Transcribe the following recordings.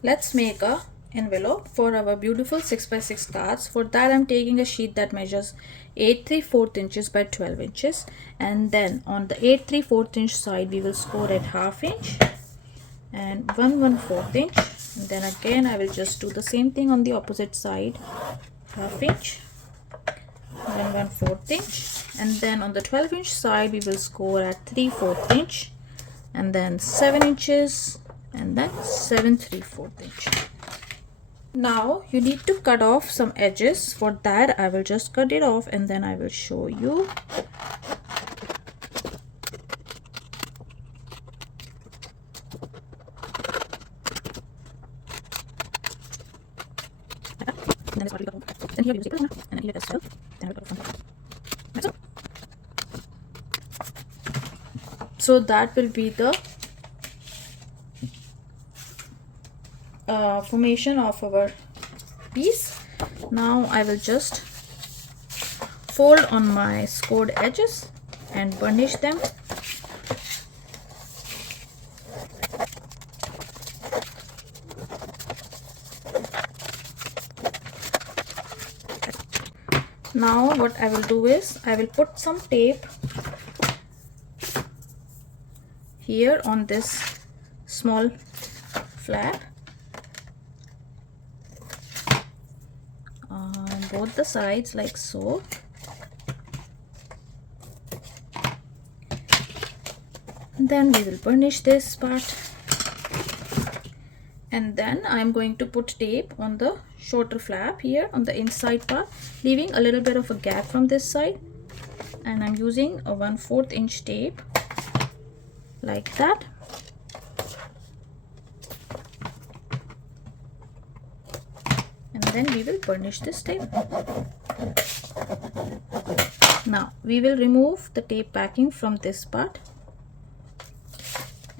Let's make a envelope for our beautiful 6x6 cards. For that I'm taking a sheet that measures 8 3/4 inches by 12 inches, and then on the 8 3/4 inch side we will score at half inch and 1/4 inch, and then again I will just do the same thing on the opposite side, half inch, 1/4 inch, and then on the 12 inch side we will score at 3/4 inch, and then 7 inches, and then 7 3/4 inch. Now you need to cut off some edges. For that I will just cut it off and then I will show you. So that will be the formation of our piece. Now I will just fold on my scored edges and burnish them. Now what I will do is I will put some tape here on this small flap on both the sides like so. Then we will burnish this part, and then I'm going to put tape on the shorter flap here on the inside part, leaving a little bit of a gap from this side, and I'm using a 1/4 inch tape like that. And then we will burnish this tape. Now we will remove the tape backing from this part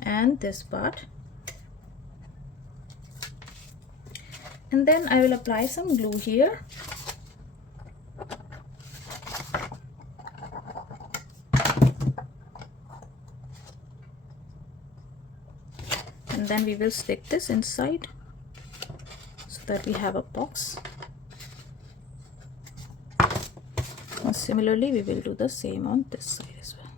and this part, and then I will apply some glue here. And then we will stick this inside so that we have a box. And similarly we will do the same on this side as well.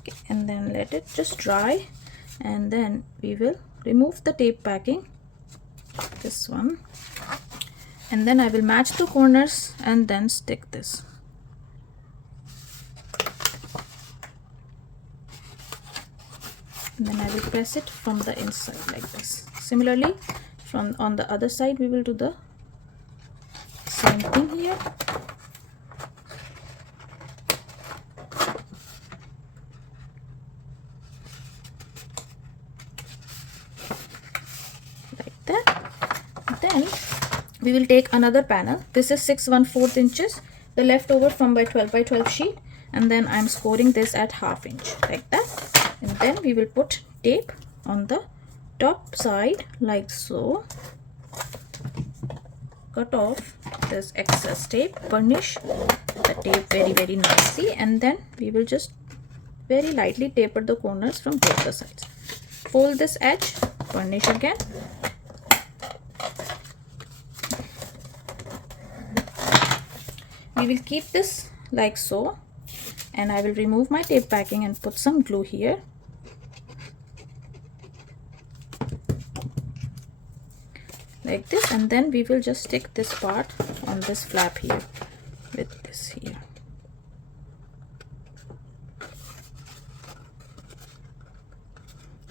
Okay, and then let it just dry, and then we will remove the tape backing, this one, and then I will match the corners and then stick this. And then I will press it from the inside like this. Similarly, from on the other side we will do the same thing here. Like that. Then we will take another panel. This is 6 1/4 inches, the leftover from my 12 by 12 sheet, and then I'm scoring this at half inch like that. And then we will put tape on the top side like so. Cut off this excess tape, burnish the tape very nicely, and then we will just very lightly taper the corners from both the sides. Fold this edge, burnish again. We will keep this like so, and I will remove my tape backing and put some glue here. Like this, and then we will just stick this part on this flap here with this here.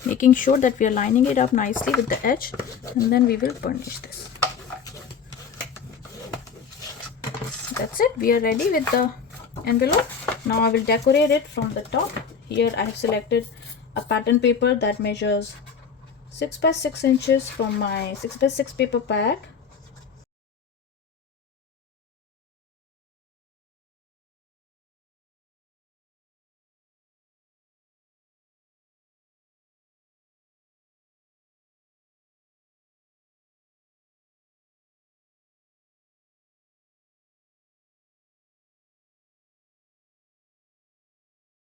Making sure that we are lining it up nicely with the edge, and then we will burnish this. That's it, we are ready with the envelope. Now I will decorate it from the top. Here I have selected a pattern paper that measures 6 by 6 inches from my 6 by 6 paper pack.